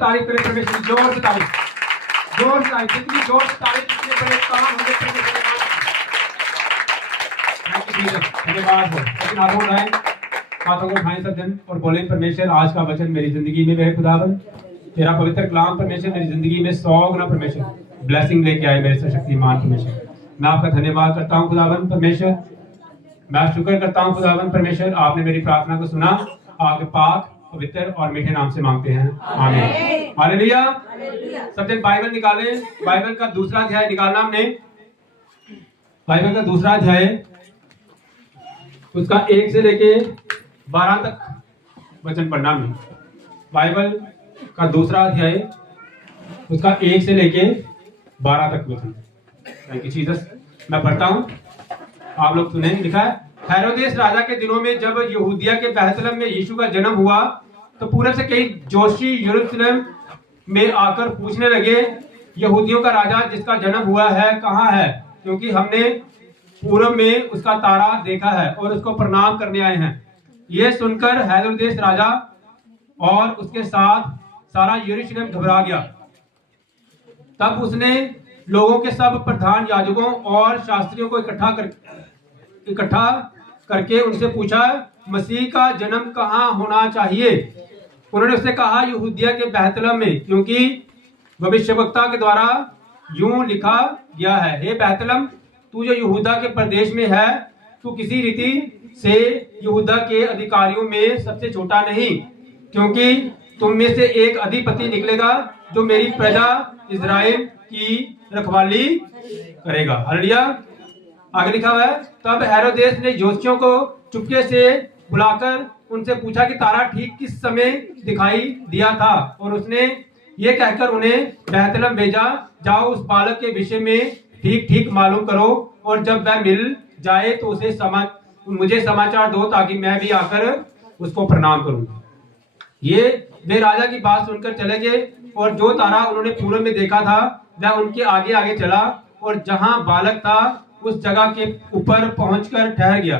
तारीफ करें परमेश्वर की, जोर से तारीफ, जोर से तारीफ, जितनी जोर से तारीफ, इतने बड़े काम हमने धन्यवाद हो। लेकिन हाथों उठाएं, हाथों को उठाएं सब जन और बोलें परमेश्वर आज का वचन मेरी जिंदगी में मेरे खुदावन तेरा पवित्र कलाम परमेश्वर मेरी जिंदगी में 100 गुना परमेश्वर ब्लेसिंग लेके आए मेरे सशक्तिमान परमेश्वर। मैं आपका धन्यवाद करता हूँ खुदावन परमेश्वर, मैं शुक्र करता हूँ खुदावन परमेश्वर, आपने मेरी प्रार्थना को सुना, आपके पाक पवित्र और मीठे नाम से मांगते हैं, आमीन। हालेलुया। सब जन बाइबल निकालें, बाइबल का दूसरा अध्याय निकालना हमने, बाइबल का दूसरा अध्याय उसका 1 से लेके 12 तक वचन पढ़ना हमने। बाइबल का दूसरा अध्याय उसका 1 से लेके 12 तक वचन। Thank you Jesus. मैं पढ़ता हूँ, आप लोग सुने। लिखा है, हेरोदेस राजा के दिनों में जब यहूदिया के बैतलहम में यीशु का जन्म हुआ तो पूरब से कई जोशी यरूशलेम में आकर पूछने लगे, यहूदियों का राजा जिसका जन्म हुआ है कहाँ है? क्योंकि हमने पूरब में उसका तारा देखा है और उसको प्रणाम करने आए हैं। यह सुनकर हेरोदेस राजा और उसके साथ सारा यरूशलेम घबरा गया। तब उसने लोगों के सब प्रधान याजकों और शास्त्रियों को इकट्ठा करके उनसे पूछा, मसीह का जन्म कहाँ होना चाहिए? उन्होंने उससे कहा, यहूदिया के बैतलहम में, क्योंकि भविष्यवक्ता के द्वारा यूं लिखा गया है, हे बैतलहम तू जो यहूदा के प्रदेश में है, तू किसी रीति से यहूदा के अधिकारियों में सबसे छोटा नहीं, क्योंकि तुम में से एक अधिपति निकलेगा जो मेरी प्रजा इजराइल की रखवाली करेगा। हालेलुया। आगे लिखा हुआ है, तब हेरोदेस ने जोशियों को चुपके से बुलाकर उनसे पूछा कि तारा ठीक किस समय दिखाई दिया था, और उसने ये कहकर उन्हें बैतलहम भेजा, जाओ उस बालक के विषय में ठीक ठीक मालूम करो, और जब वह मिल जाए तो उसे मुझे समाचार दो ताकि मैं भी आकर उसको प्रणाम करूं। ये वे राजा की बात सुनकर चले गए, और जो तारा उन्होंने पूरब में देखा था वह उनके आगे आगे चला, और जहां बालक था उस जगह के ऊपर पहुंचकर ठहर गया।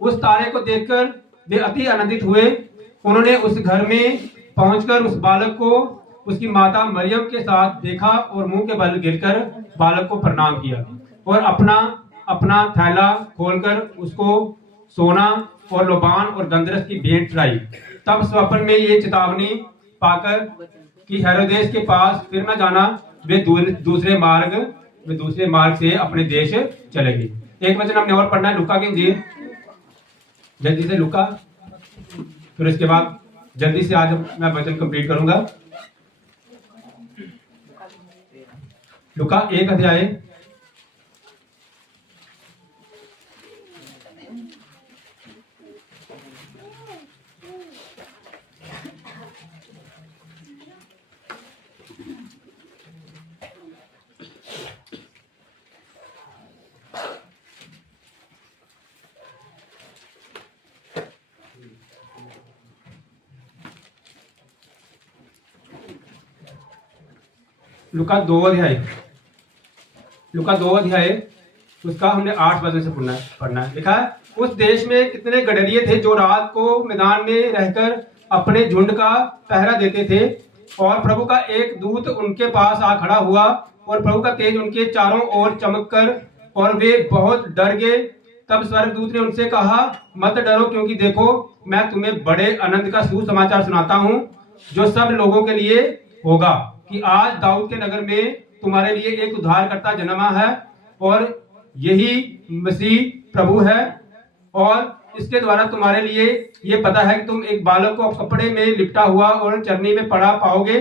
उस तारे को देखकर वे अति आनंदित हुए। उन्होंने उस घर में पहुंचकर उस बालक को उसकी माता मरियम के साथ देखा और मुंह के बल गिरकर बालक को प्रणाम किया, और अपना अपना थैला खोलकर उसको सोना और लोबान और गंधरस की भेंट चढ़ाई। तब स्वप्न में ये चेतावनी पाकर कि हेरोदेस के पास फिर न जाना, वे दूसरे मार्ग से अपने देश चले गए। एक वचन हमने और पढ़ना है, लुका की इंजील, जल्दी से लुका, फिर इसके बाद जल्दी से आज मैं वचन कंप्लीट करूंगा। लुका 1 अध्याय लुका 2 अध्याय उसका हमने 8 वचन से पढ़ना है। लिखा है, उस देश में कितने गडरिये थे जो रात को मैदान में रहकर अपने झुंड का पहरा देते थे, और प्रभु का एक दूत उनके पास आ खड़ा हुआ, और प्रभु का तेज उनके चारों ओर चमक कर और वे बहुत डर गए। तब स्वर्गदूत ने उनसे कहा, मत डरो, क्योंकि देखो मैं तुम्हें बड़े आनंद का सुसमाचार सुनाता हूँ, जो सब लोगों के लिए होगा, कि आज दाऊद के नगर में तुम्हारे लिए एक उद्धारकर्ता जन्मा है, और यही मसीह प्रभु है। और इसके द्वारा तुम्हारे लिए ये पता है कि तुम एक बालक को कपड़े में लिपटा हुआ और चरनी में पड़ा पाओगे।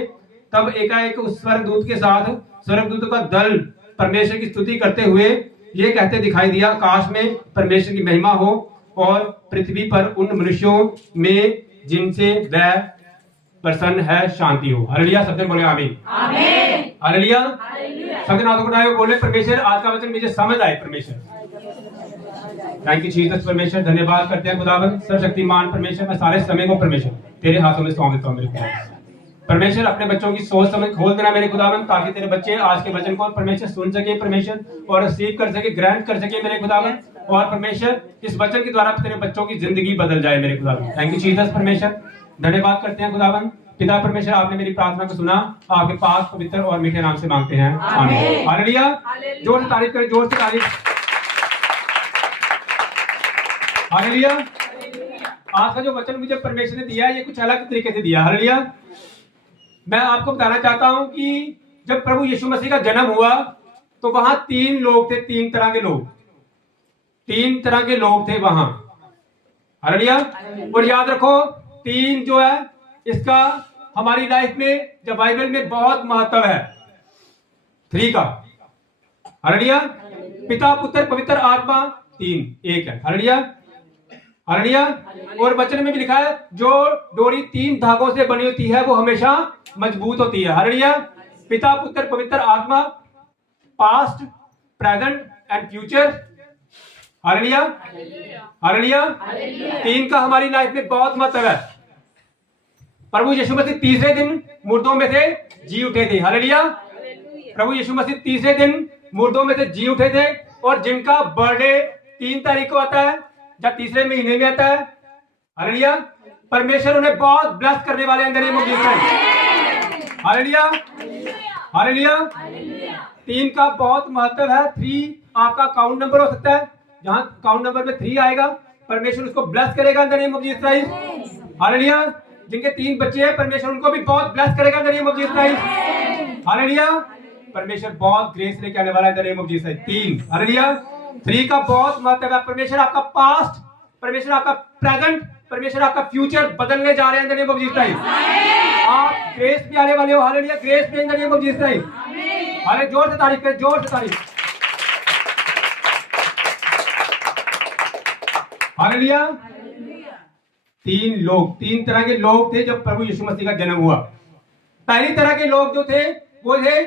तब एकाएक उस स्वर्गदूत के साथ स्वर्गदूतों का दल परमेश्वर की स्तुति करते हुए ये कहते दिखाई दिया, आकाश में परमेश्वर की महिमा हो, और पृथ्वी पर उन मनुष्यों में जिनसे वह प्रसन्न है शांति हो। हालेलुया। सबसे बोले आमीन। आमीन। हालेलुया। सबके हाथों को उठाए बोले, परमेश्वर आज का वचन मुझे समझ आए। परमेश्वर थैंक यू जीसस। परमेश्वर धन्यवाद करते हैं खुदावन सर्वशक्तिमान परमेश्वर। मैं सारे समय को परमेश्वर तेरे हाथों में सौंप देता हूँ मेरे खुदावन। परमेश्वर अपने बच्चों की सोच समझ खोल देना मेरे खुदावन, ताकि तेरे बच्चे आज के वचन को परमेश्वर सुन सके परमेश्वर, और रिसीव कर सके, ग्रहण कर सके मेरे खुदावन, और परमेश्वर इस वचन के द्वारा तेरे बच्चों की जिंदगी बदल जाए मेरे खुदावन। Thank you Jesus. परमेश्वर धन्यवाद करते हैं खुदावन, पिता परमेश्वर, आपने मेरी प्रार्थना को सुना, आपके पास पवित्र और मीठे नाम से मांगते हैं, आमीन। हालेलुया। जोर से तारीफ करें, जोर से तारीफ। हालेलुया। आज का जो वचन मुझे परमेश्वर ने दिया है, ये कुछ अलग तरीके से दिया। हालेलुया। मैं आपको बताना चाहता हूं कि जब प्रभु यीशु मसीह का जन्म हुआ तो वहां 3 लोग थे, 3 तरह के लोग, 3 तरह के लोग थे वहां। हालेलुया। और याद रखो, 3 जो है इसका हमारी लाइफ में, जब बाइबल में बहुत महत्व है 3 का। हालेलुया। पिता, पुत्र, पवित्र आत्मा, 3 एक है। हालेलुया। हालेलुया। और वचन में भी लिखा है, जो डोरी 3 धागों से बनी होती है वो हमेशा मजबूत होती है। हालेलुया। पिता, पुत्र, पवित्र आत्मा, past, present and future. Hallelujah. Hallelujah. 3 का हमारी लाइफ में बहुत महत्व है। प्रभु यीशु मसीह तीसरे दिन मुर्दों में से जी उठे थे। हालेलुया। प्रभु यीशु मसीह तीसरे दिन मुर्दों में से जी उठे थे, और जिनका बर्थडे 3 तारीख को आता है या तीसरे महीने में आता है। हालेलुया। परमेश्वर उन्हें बहुत ब्लेस करने वाले हैं। हालेलुया। हालेलुया। 3 का बहुत महत्व है। 3 आपका अकाउंट नंबर हो सकता है, जहां अकाउंट नंबर में 3 आएगा परमेश्वर उसको ब्लेस करेगा इन the name of Jesus Christ. Hallelujah. जिनके 3 बच्चे हैं, परमेश्वर उनको भी बहुत ब्लेस करेगा इन the name of Jesus Christ. Hallelujah. परमेश्वर बहुत ग्रेस लेके आने वाला है इन the name of Jesus. 3। Hallelujah. 3 का बहुत महत्व है। परमेश्वर आपका पास्ट, परमेश्वर आपका प्रेजेंट, परमेश्वर आपका फ्यूचर बदलने जा रहे हैं इन the name of Jesus Christ. आप ग्रेस भी आने वाले हो। हालेलुया। ग्रेस भी इन the name of Jesus Christ. Hallelujah. जोर से तारीफ करें, जोर से तारीफ। हालेलुया। 3 तरह के लोग थे जब प्रभु यीशु मसीह का जन्म हुआ। पहली तरह के लोग जो थे वो थे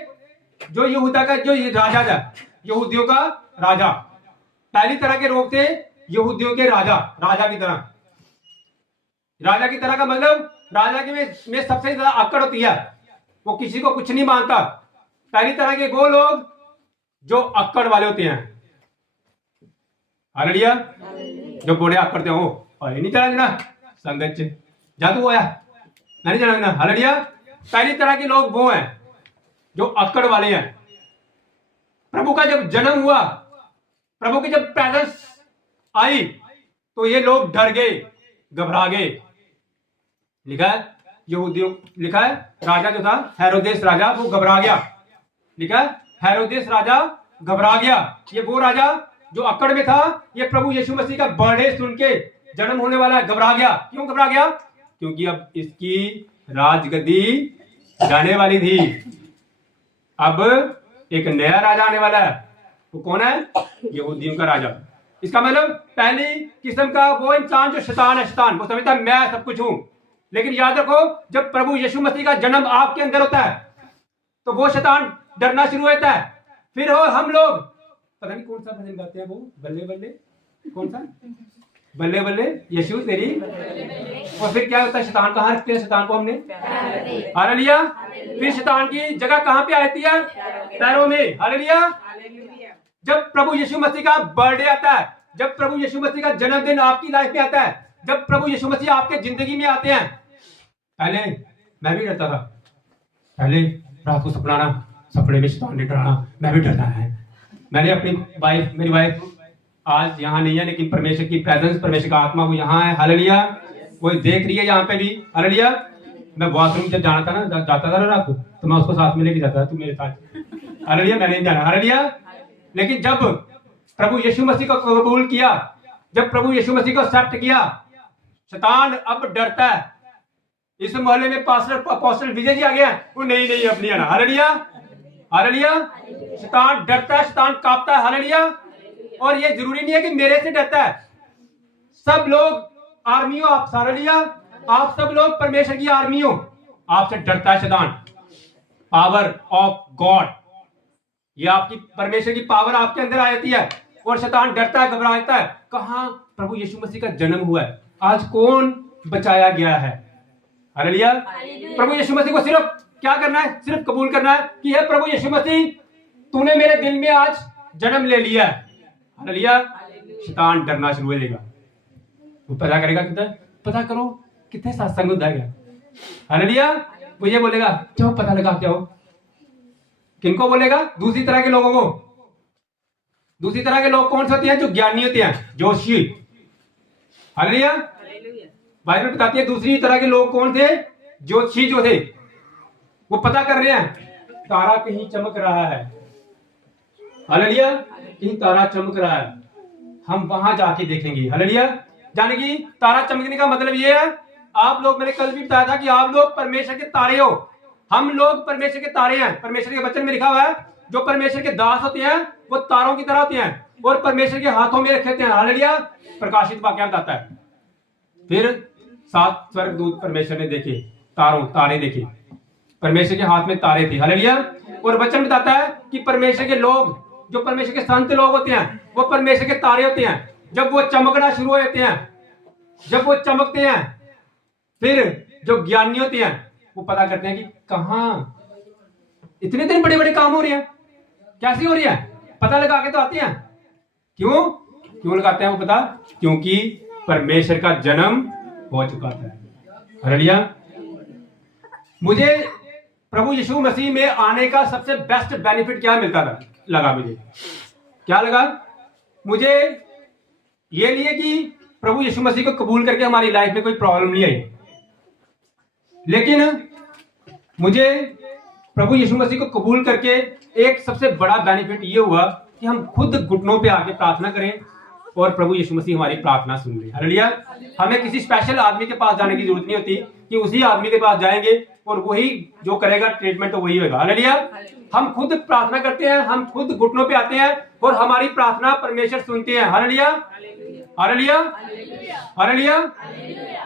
जो यहूदा का जो राजा था, यहूदियों का राजा। पहली तरह के लोग थे यहूदियों के राजा, राजा की तरह। राजा की तरह का मतलब राजा के में सबसे ज्यादा अक्कड़ होती है, वो किसी को कुछ नहीं मानता। पहली तरह के वो लोग जो अक्कड़ वाले होते हैं। हालेलुया। जो बड़े अक्कड़ते हो, नहीं चला ना संगत जादू आया, नहीं चला ना। हालेलुया। पहली तरह के लोग वो हैं जो अक्कड़ वाले हैं। प्रभु का जब जन्म हुआ, प्रभु की जब प्रेजेंस आई, तो ये लोग डर गए, घबरा गए। लिखा है यहूदियों, लिखा है राजा जो था हेरोदेस राजा, वो घबरा गया। लिखा है हेरोदेस राजा घबरा गया। ये वो राजा जो अक्कड़ में था, ये प्रभु यीशु मसीह का बर्थडे सुन के, जन्म होने वाला है, घबरा गया। क्यों घबरा गया? क्योंकि अब इसकी राजगद्दी जाने वाली थी। अब एक नया राजा आने वाला है। वो कौन है? यहूदियों का राजा। इसका मतलब पहली किस्म का वो इंसान जो शैतान है, शैतान वो समझता है मैं सब कुछ हूं। लेकिन याद रखो, जब प्रभु यीशु मसीह का जन्म आपके अंदर होता है तो वो शैतान डरना शुरू होता है। फिर हो हम लोग, पता नहीं कौन सा भजन गाते हैं वो, बल्ले बल्ले, कौन सा, बल्ले बल्ले यीशु तेरी। और फिर क्या होता है, शैतान कहाँ रखते हैं शैतान को हमने? हालेलुया। फिर शैतान की जगह कहाँ पे आती है? पैरों में। हालेलुया। जब प्रभु यीशु मसीह का बर्थडे आता है, जब प्रभु यीशु मसीह का जन्मदिन आपकी लाइफ में आता है, जब प्रभु यीशु मसीह आपके जिंदगी में आते हैं, पहले मैं भी डरता था। पहले रात को सपना आना, सपने में शैतान ने डराना, मैं भी डरता है। मैंने अपनी वाइफ, मेरी वाइफ आज यहाँ नहीं है, लेकिन परमेश्वर की प्रेजेंस, परमेश्वर का आत्मा वो यहाँ है। हालेलुया। वो देख रही है यहाँ पे भी। हालेलुया। मैं वॉशरूम जब जाना था ना, जाता था ना रात को, तो मैं उसको साथ में लेके जाता था, तू मेरे साथ। हालेलुया। मैंने नहीं जाना। हालेलुया। लेकिन जब प्रभु यीशु मसीह को कबूल किया, जब प्रभु यीशु मसीह को एक्सेप्ट किया, शैतान अब डरता है। इस मोहल्ले में पास्टर विजय जी आ गया, वो नहीं अब नहीं आना। हालेलुया। हालेलुया। शैतान डरता है, शैतान कांपता है। हालेलुया। और ये जरूरी नहीं है कि मेरे से डरता है। सब लोग आर्मी हो आप। हालेलुया। आप सब लोग परमेश्वर की आर्मी हो। आपसे डरता है शैतान। पावर ऑफ गॉड, ये आपकी परमेश्वर की पावर आपके अंदर आ जाती है, और शैतान डरता है, घबरा जाता है। कहां? प्रभु यीशु मसीह का जन्म हुआ है। आज कौन बचाया गया है? हालेलुया। प्रभु यीशु मसीह को सिर्फ क्या करना है? सिर्फ कबूल करना है कि हे प्रभु यीशु मसीह, तूने मेरे दिल में आज जन्म ले लिया है। हालेलुया। शैतान डरना शुरू हो जाएगा। वो पता करेगा कितना, पता करो कितने सत्संग होता है, हालेलुया। वो ये बोलेगा जाओ पता लगा के आओ। किनको बोलेगा? दूसरी तरह के लोगों को। दूसरी तरह के लोग कौन से होते हैं? जो ज्ञानी होते हैं, जोशी। हालेलुया। बाइबल बताती है दूसरी तरह के लोग कौन थे? ज्योतिषी जो थे, वो पता कर रहे हैं तारा कहीं चमक रहा है। हालेलुया। कहीं तारा चमक रहा है, हम वहां जाके देखेंगे। हालेलुया। यानी कि तारा चमकने का मतलब ये है, आप लोग, मैंने कल भी बताया था कि आप लोग परमेश्वर के तारे हो। हम लोग परमेश्वर के तारे हैं। परमेश्वर के वचन में लिखा हुआ है जो परमेश्वर के दास होते हैं वो तारों की तरह होते हैं और परमेश्वर के हाथों में रखे होते हैं। हालेलुया। प्रकाशित वाक्य बताता है। फिर 7 स्वर्गदूत परमेश्वर ने देखे, तारे देखे, परमेश्वर के हाथ में तारे थे। हालेलुया। और वचन बताता है कि परमेश्वर के लोग, जो परमेश्वर के संत लोग होते हैं, वो परमेश्वर के तारे होते हैं। जब वो चमकना शुरू हो जाते हैं, जब वो चमकते हैं, फिर जो ज्ञानी होते हैं वो पता करते हैं कि कहां इतने दिन बड़े बड़े काम हो रहे हैं, कैसे हो रही है, पता लगा के तो आते हैं। क्यों लगाते हैं वो पता? क्योंकि परमेश्वर का जन्म हो चुका था। हालेलुया। मुझे प्रभु यीशु मसीह में आने का सबसे बेस्ट बेनिफिट क्या मिलता था? मुझे क्या लगा? मुझे ये नहीं है कि प्रभु यीशु मसीह को कबूल करके हमारी लाइफ में कोई प्रॉब्लम नहीं आई, लेकिन मुझे प्रभु यीशु मसीह को कबूल करके एक सबसे बड़ा बेनिफिट ये हुआ कि हम खुद घुटनों पे आके प्रार्थना करें और प्रभु यीशु मसीह हमारी प्रार्थना सुन ले। हालेलुया। हमें किसी स्पेशल आदमी के पास जाने की जरूरत नहीं होती कि उसी आदमी के पास जाएंगे और वही जो करेगा ट्रीटमेंट तो वही होगा। हालेलुया। हम खुद प्रार्थना करते हैं, हम खुद घुटनों पे आते हैं और हमारी प्रार्थना परमेश्वर सुनते हैं। हालेलुया। हालेलुया। हालेलुया।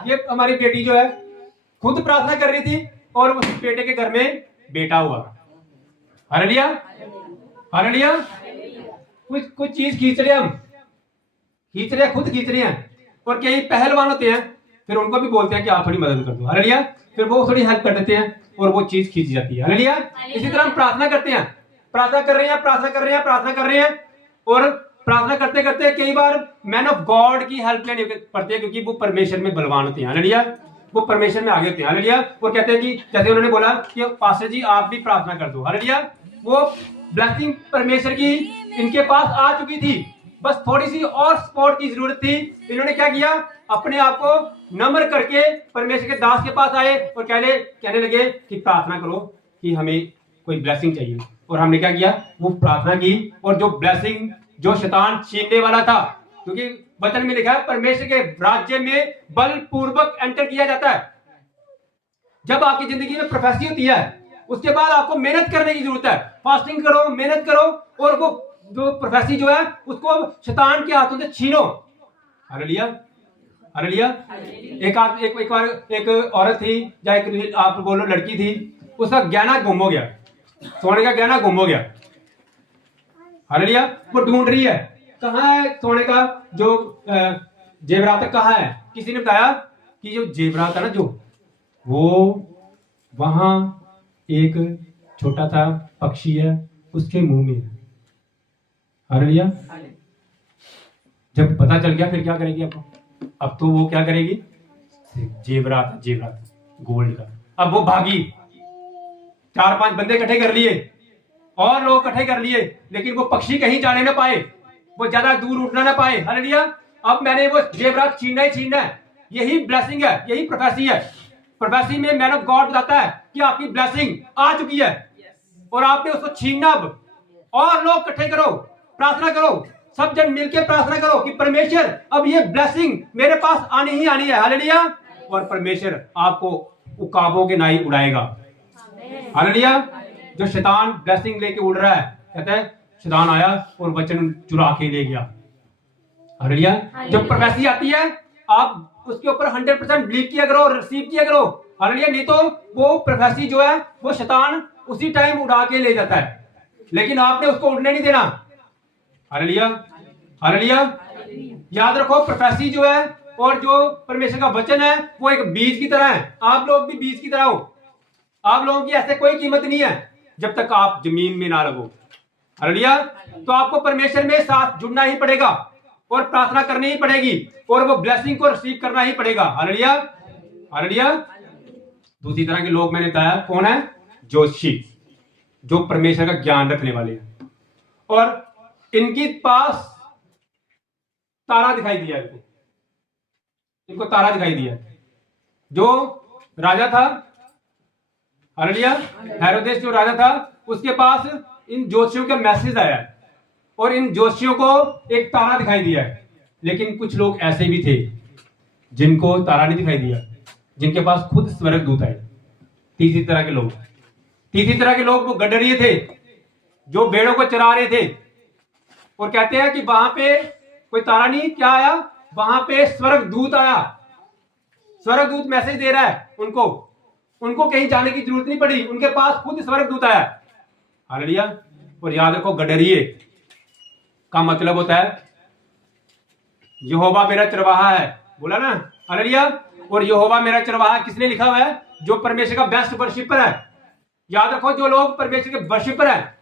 ये हमारी बेटी जो है खुद प्रार्थना कर रही थी और उस बेटे के घर में बेटा हुआ। हालेलुया। हालेलुया। कुछ चीज खींच रहे हैं, खुद खींच रहे हैं। और कई पहलवान होते हैं, फिर उनको भी बोलते हैं कि आप थोड़ी मदद कर दो। हालेलुया। फिर वो थोड़ी हेल्प कर देते हैं और वो चीज खींच जाती है। हालेलुया। इसी तरह हम प्रार्थना करते हैं, प्रार्थना कर रहे हैं और प्रार्थना करते करते कई बार मैन ऑफ गॉड की हेल्प लेनी पड़ती है, क्योंकि वो परमेश्वर में बलवान होते हैं। हालेलुया। वो परमेश्वर में आगे होते हैं। हालेलुया। और कहते हैं कि जैसे उन्होंने बोला कि पास्टर जी आप भी प्रार्थना कर दो। हालेलुया। वो ब्लेसिंग परमेश्वर की इनके पास आ चुकी थी, बस थोड़ी सी और सपोर्ट की जरूरत थी। इन्होंने क्या किया? अपने आप को नम्र करके परमेश्वर के दास के पास आए और कहने लगे कि प्रार्थना करो कि हमें कोई ब्लेसिंग चाहिए। और हमने क्या किया? वो प्रार्थना की और जो ब्लेसिंग जो शैतान छीनने वाला था, क्योंकि वचन में लिखा है परमेश्वर के राज्य में बलपूर्वक एंटर किया जाता है। जब आपकी जिंदगी में प्रोफेसी होती है उसके बाद आपको मेहनत करने की जरूरत है। फास्टिंग करो, मेहनत करो और वो जो प्रोफेसी जो है उसको शैतान के हाथों से छीनो। हालेलुया। हालेलुया। एक बार एक औरत थी या एक आप बोलो लड़की थी, उसका गहना गुम हो गया, सोने का गहना गुम हो गया। हालेलुया। वो ढूंढ रही है कहाँ है सोने का जो जेवरात कहाँ है। किसी ने बताया कि जो जेवरात है ना, जो वो वहां एक छोटा सा पक्षी है उसके मुंह में है। हालेलुया। जब पता चल गया फिर क्या करेगी आपको? अब तो वो क्या करेगी? जेवरात गोल्ड का। अब वो भागी, 4-5 बंदे इकट्ठे कर लिए और लोग इकट्ठे कर लिए, लेकिन वो पक्षी कहीं जाने ना पाए, वो ज्यादा दूर उठना ना पाए। हालेलुया। अब मैंने वो जेवरात छीनना ही छीनना है। यही ब्लेसिंग है, यही प्रोफेसी है। प्रोफेसी में मैन ऑफ गॉड बताता है कि आपकी ब्लेसिंग आ चुकी है और आपने उसको छीनना। अब और लोग इकट्ठे करो, प्रार्थना करो, सब जन मिलकर प्रार्थना करो कि परमेश्वर अब ये ब्लेसिंग मेरे पास आनी ही आनी है। हालेलुया। और परमेश्वर आपको उकाबों के नाई उड़ाएगा। हालेलुया। जो शैतान ब्लेसिंग लेके उड़ रहा है, कहता है शैतान आया और वचन चुरा के ले गया। हालेलुया। जब प्रोफेसी आती है आप उसके ऊपर 100% बिलीव किया करो, रिसीव किया करो। हालेलुया। नहीं तो वो प्रोफेसी जो है वो शैतान उसी टाइम उड़ा के ले जाता है, लेकिन आपने उसको उड़ने नहीं देना। हालेलुया। हालेलुया। याद रखो प्रोफेसी जो है और जो परमेश्वर का वचन है वो एक बीज की तरह है। आप लोग भी बीज की तरह हो। आप लोगों की ऐसे कोई कीमत नहीं है जब तक आप जमीन में ना लगो। हालेलुया। तो आपको परमेश्वर में साथ जुड़ना ही पड़ेगा और प्रार्थना करनी ही पड़ेगी और वो ब्लेसिंग को रिसीव करना ही पड़ेगा। हालेलुया। हालेलुया। दूसरी तरह के लोग मैंने बताया कौन है, ज्योतिषी, जो परमेश्वर का ज्ञान रखने वाले हैं, और इनके पास तारा दिखाई दिया, इनको तारा दिखाई दिया। जो राजा था, हालेलुया, हेरोदेस जो राजा था, उसके पास इन ज्योतिषियों का मैसेज आया और इन ज्योतिषियों को एक तारा दिखाई दिया है। लेकिन कुछ लोग ऐसे भी थे जिनको तारा नहीं दिखाई दिया, जिनके पास खुद स्वर्गदूत आए। तीसरी तरह के लोग वो गडरिये थे जो भेड़ों को चरा रहे थे और कहते हैं कि वहां पे कोई तारा नहीं, क्या आया, वहां पे स्वर्गदूत आया। स्वर्गदूत मैसेज दे रहा है उनको कहीं जाने की जरूरत नहीं पड़ी, उनके पास खुद स्वर्गदूत आया। हालेलुया। और याद रखो, गडरिये का मतलब होता है यहोवा मेरा चरवाहा है, बोला ना, हालेलुया। और यहोवा मेरा चरवाहा किसने लिखा हुआ है, जो परमेश्वर का बेस्ट वर्शिपर है। याद रखो, जो लोग परमेश्वर के वर्शिपर हैं,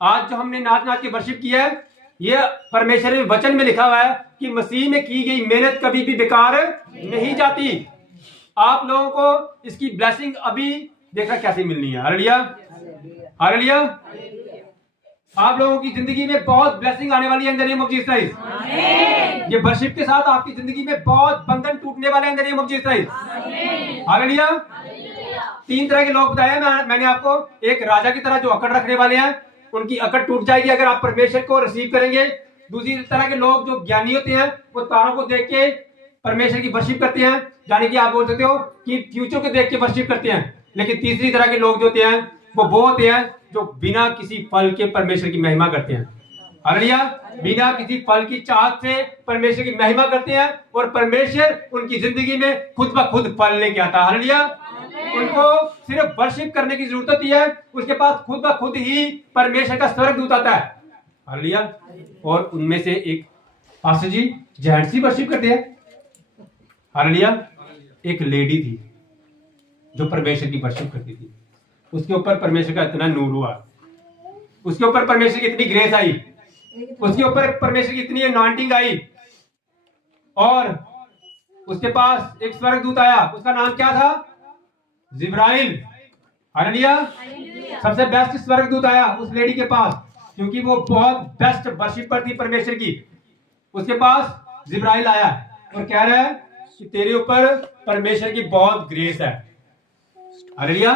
आज जो हमने नाच के वर्शिप किया है, ये परमेश्वर के वचन में लिखा हुआ है कि मसीह में की गई मेहनत कभी भी बेकार नहीं जाती। आप लोगों को इसकी ब्लेसिंग अभी देखना कैसे मिलनी है। Hallelujah, hallelujah. आप लोगों की जिंदगी में बहुत ब्लेसिंग आने वाली है इन the name of Jesus Christ. ये वर्शिप के साथ आपकी जिंदगी में बहुत बंधन टूटने वाले हैं इन the name of Jesus Christ. Hallelujah. 3 तरह के लोग बताए मैंने आपको। एक राजा की तरह जो अकड़ रखने वाले हैं, उनकी अकड़ टूट जाएगी अगर आप परमेश्वर को रिसीव करेंगे। दूसरी तरह के लोग जो ज्ञानी होते हैं, वो तारों को देख के परमेश्वर की वर्शिप करते हैं, यानी कि आप बोल सकते हो कि फ्यूचर को देख के वर्शिप करते हैं। लेकिन तीसरी तरह के लोग जो होते हैं वो होते हैं जो बिना किसी फल के परमेश्वर की महिमा करते हैं। हालेलुया। बिना किसी फल की चाहत से परमेश्वर की महिमा करते हैं और परमेश्वर उनकी जिंदगी में खुद ब खुद फल लेके आता है। हालेलुया। उनको सिर्फ वर्शिप करने की जरूरत होती है, उसके पास खुद ब खुद ही परमेश्वर का स्वर्गदूत आता है। हालेलुया। और उनमें से एक पास्टर जी जेंट्स ही वर्शिप करते हैं। हालेलुया। एक लेडी थी जो परमेश्वर की वर्शिप करती थी, उसके ऊपर परमेश्वर का इतना नूर हुआ, उसके ऊपर परमेश्वर की इतनी ग्रेस आई, उसके ऊपर परमेश्वर की इतनी अनॉइंटिंग आई, और उसके पास एक स्वर्गदूत आया। उसका नाम क्या था, जिब्राइल। हालेलुया। सबसे बेस्ट स्वर्गदूत आया उस लेडी के पास, क्योंकि वो बहुत बेस्ट वर्शिपर थी परमेश्वर की। उसके पास जिब्राइल आया और कह रहा है कि तेरे ऊपर परमेश्वर की बहुत ग्रेस है। हालेलुया।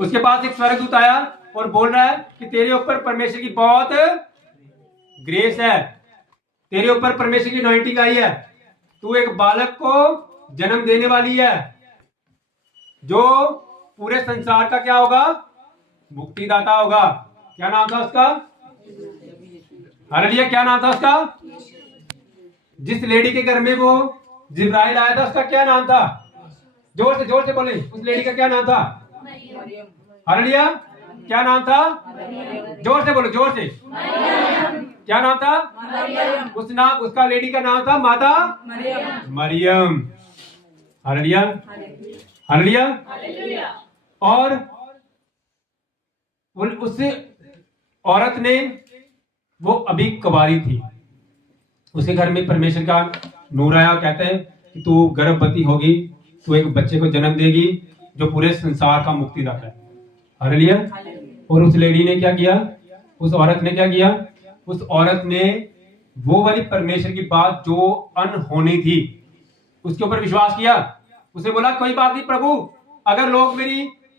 उसके पास एक स्वर्गदूत आया और बोल रहा है कि तेरे ऊपर परमेश्वर की बहुत ग्रेस है, तेरे ऊपर परमेश्वर की अनॉइंटिंग आई है, तू एक बालक को जन्म देने वाली है जो पूरे संसार का क्या होगा, मुक्तिदाता होगा। क्या नाम था उसका, हालेलुया, क्या नाम था उसका। जिस लेडी के घर में वो जिब्राइल आया था उसका क्या नाम था, जोर से बोले, उस लेडी का क्या नाम था, हालेलुया, क्या नाम था, जोर से बोलो, जोर से, क्या नाम था, उसका लेडी का नाम था माता मरियम। Hallelujah, hallelujah. और उस औरत ने, वो अभी कुंवारी थी, उसके घर में परमेश्वर का नूर आया। कहते हैं कि तू गर्भवती होगी, तू एक बच्चे को जन्म देगी जो पूरे संसार का मुक्तिदाता है। हालेलुया। और उस लेडी ने क्या किया, उस औरत ने क्या किया, उस औरत ने वो वाली परमेश्वर की बात जो अनहोनी थी उसके ऊपर विश्वास किया। उसने बोला कोई बात नहीं प्रभु, अगर लोग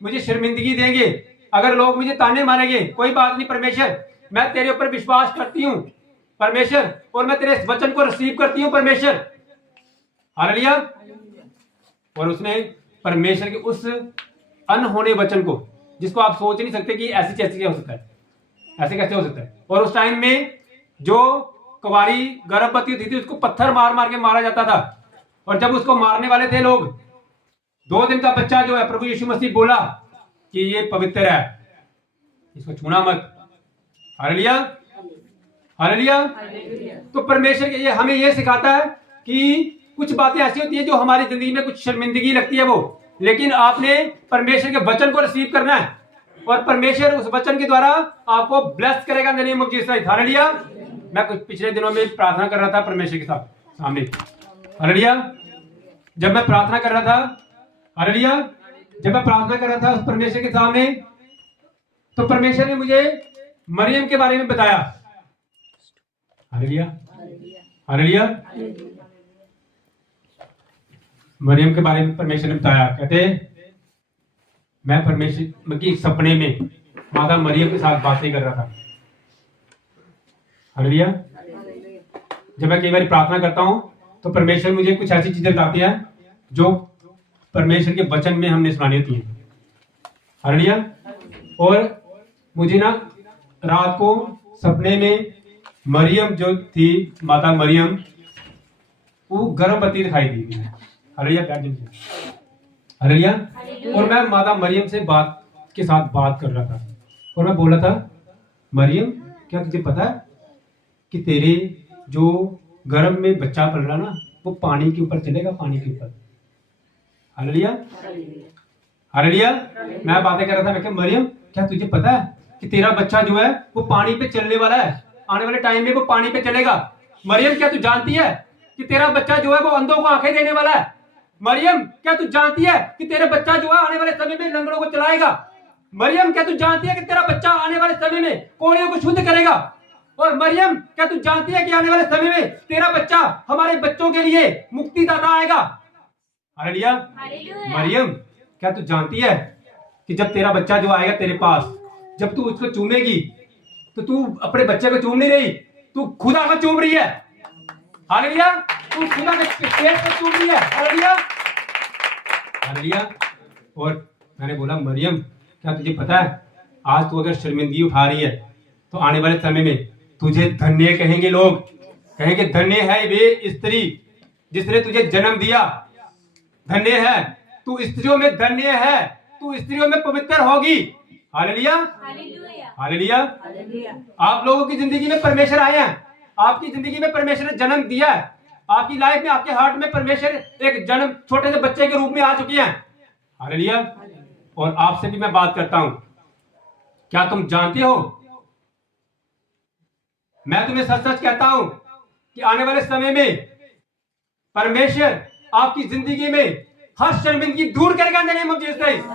मुझे शर्मिंदगी देंगे, अगर लोग मुझे ताने मारेंगे, कोई बात नहीं परमेश्वर, मैं तेरे ऊपर विश्वास करती हूँ परमेश्वर, और मैं तेरे वचन को रिसीव करती हूँ परमेश्वर। हालेलुया। और उसने परमेश्वर के उस अनहोने वचन को, जिसको आप सोच नहीं सकते कि ऐसे कैसे हो सकता है, ऐसे कैसे हो सकता है। और उस टाइम में जो कुंवारी गर्भवती होती थी उसको पत्थर मार मार के मारा जाता था, और जब उसको मारने वाले थे लोग, 2 दिन का बच्चा जो है, प्रभु यीशु मसीह बोला कि ये पवित्र है, इसको छूना मत। Hallelujah, hallelujah. तो परमेश्वर ये हमें ये सिखाता है कि कुछ बातें ऐसी होती है जो हमारी जिंदगी में कुछ शर्मिंदगी लगती है वो, लेकिन आपने परमेश्वर के वचन को रिसीव करना है और परमेश्वर उस वचन के द्वारा आपको ब्लेस करेगा इन the name of Jesus. Hallelujah. मैं कुछ पिछले दिनों में प्रार्थना कर रहा था परमेश्वर के सामने। हालेलुया। जब मैं प्रार्थना कर रहा था, हालेलुया, जब मैं प्रार्थना कर रहा था उस परमेश्वर के सामने, तो परमेश्वर ने मुझे मरियम के बारे में बताया। Hallelujah, hallelujah. मरियम के बारे में परमेश्वर ने बताया। कहते मैं परमेश्वर की सपने में माता मरियम के साथ बातें कर रहा था। हालेलुया। जब मैं कई बार प्रार्थना करता हूं तो परमेश्वर मुझे कुछ ऐसी चीजें बताती हैं जो परमेश्वर के वचन में हमने सुनानी होती है। हालेलुया। और मुझे ना रात को सपने में मरियम जो थी, माता मरियम, वो गर्भवती दिखाई दी। Hallelujah, hallelujah. और मैं माता मरियम से बात कर रहा था और मैं बोला था, मरियम क्या तुझे पता है कि तेरे जो गर्भ में बच्चा पल रहा ना, वो पानी के ऊपर चलेगा, पानी के ऊपर। Hallelujah, hallelujah. मैं बातें कर रहा था, मैं कहा मरियम क्या तुझे पता है कि तेरा बच्चा जो है वो पानी पे चलने वाला है, आने वाले टाइम में वो पानी पे चलेगा। मरियम क्या तू जानती है कि तेरा बच्चा जो है वो अंधों को आंखें देने वाला है। मरियम क्या तू जानती है कि तेरा बच्चा जो है आने वाले समय में लंगड़ों को चलाएगा। मरियम क्या तू जानती है कि तेरा बच्चा आने वाले समय में कोढ़ियों को शुद्ध करेगा। और मरियम क्या तू जानती है कि आने वाले समय में तेरा बच्चा हमारे बच्चों के लिए मुक्तिदाता आएगा। हालेलुया। मरियम क्या तू जानती है कि जब तेरा बच्चा जो आएगा तेरे पास, जब तू उसको चूमेगी तो तू अपने बच्चे को चूम नहीं रही, तू खुदा को चूम रही है। हालेलुया, तू खुदा के पेट को चूम रही है। Hallelujah, hallelujah. और मैंने बोला मरियम क्या तुझे पता है, आज तू अगर शर्मिंदगी उठा रही है तो आने वाले समय में तुझे धन्य कहेंगे लोग, कहेंगे धन्य है वे स्त्री जिसने तुझे जन्म दिया, धन्य है तू स्त्रियों में, धन्य है तू स्त्रियों में पवित्र होगी। Hallelujah, hallelujah. आप लोगों की जिंदगी में परमेश्वर आए हैं, आपकी जिंदगी में परमेश्वर ने जन्म दिया है, आपकी लाइफ में, आपके हार्ट में परमेश्वर एक जन्म छोटे से बच्चे के रूप में आ चुके हैं। हालेलुया। और आपसे भी मैं बात करता हूं, क्या तुम जानते हो, मैं तुम्हें सच सच कहता हूं कि आने वाले समय में परमेश्वर आपकी जिंदगी में हर शर्मिंदगी दूर करेगा इन the name of Jesus Christ.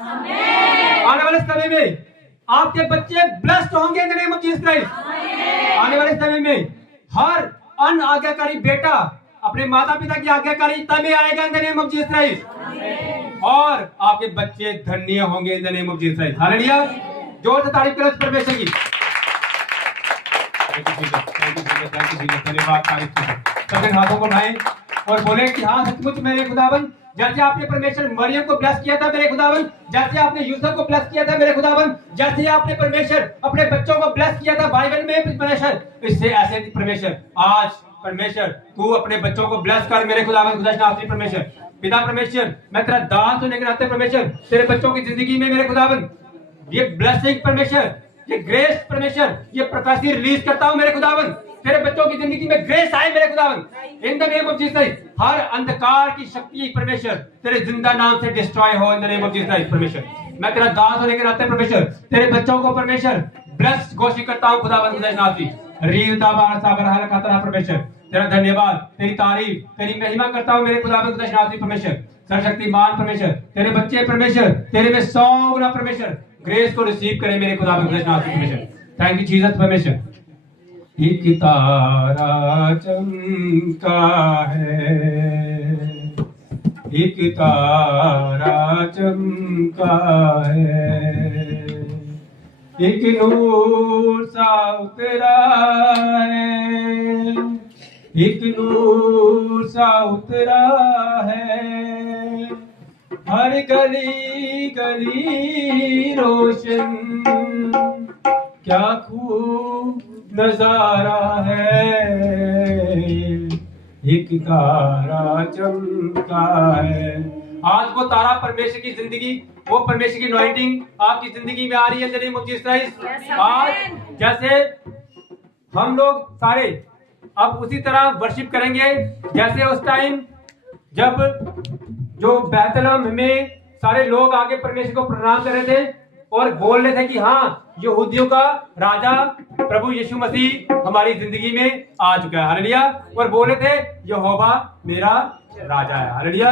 आने वाले समय में आपके बच्चे ब्लेस्ड होंगे इन the name of Jesus Christ. आने वाले समय में हर अनाज्ञाकारी बेटा अपने माता पिता की आज्ञाकारिता में आएगा इन the name of Jesus Christ. और आपके बच्चे धन्य होंगे इन the name of Jesus Christ. Hallelujah, जोर से तारीफ करो परमेश्वर की। धन्यवाद, तारीफ। हाथों को उठाएं और बोले कि हाँ सचमुच मेरे खुदावन, जैसे आपने परमेश्वर मरियम को ब्लेस किया था मेरे खुदावन, जैसे आपने यूसुफ को ब्लेस किया था मेरे खुदावन, जैसे आपने परमेश्वर अपने बच्चों को ब्लेस किया था बाइबल में परमेश्वर, इससे ऐसे परमेश्वर आज परमेश्वर तू अपने बच्चों को ब्लेस कर मेरे खुदावन। परमेश्वर पिता परमेश्वर, मैं तेरा दास होने के नाते परमेश्वर तेरे बच्चों की जिंदगी में मेरे खुदावन ये ब्लेसिंग परमेश्वर, ये ग्रेस परमेश्वर, ये प्रकाशी रिलीज करता हूं मेरे खुदावन। तेरे बच्चों की जिंदगी में ग्रेस आए मेरे खुदावन in the name of Jesus. हर अंधकार की शक्ति परमेश्वर तेरे जिंदा नाम से डिस्ट्रॉय हो इन द नेम ऑफ जीसस। परमेश्वर मैं तेरा दास होने के नाते परमेश्वर तेरे बच्चों को परमेश्वर ब्लेस घोषित करता हूं खुदावन। परमेश्वर तेरा धन्यवाद, तेरी तारीफ, तेरी महिमा करता हूं मेरे खुदावन। परमेश्वर सर्वशक्तिमान परमेश्वर तेरे बच्चे परमेश्वर तेरे में 100 गुना परमेश्वर ग्रेस को रिसीव करें मेरे खुदावन। परमेश्वर थैंक यू जीसस। परमेश्वर एक तारा चमका है, एक तारा चमका है, एक नूर सा उतरा है, एक नूर सा उतरा है, हर गली गली रोशन, क्या खूब नजारा है, एक तारा चमका है। आज वो तारा परमेश्वर की जिंदगी, वो परमेश्वर की अनॉइंटिंग आपकी जिंदगी में आ रही है इन the name of Jesus Christ. आज जैसे हम लोग सारे अब उसी तरह वर्शिप करेंगे जैसे उस टाइम जब जो बैतलहम में सारे लोग आगे परमेश्वर को प्रणाम कर रहे थे और बोल रहे थे कि हाँ यहूदियों का राजा प्रभु यीशु मसीह हमारी जिंदगी में आ चुका है। हालेलुया। और बोले थे यहोवा मेरा राजा है। हालेलुया।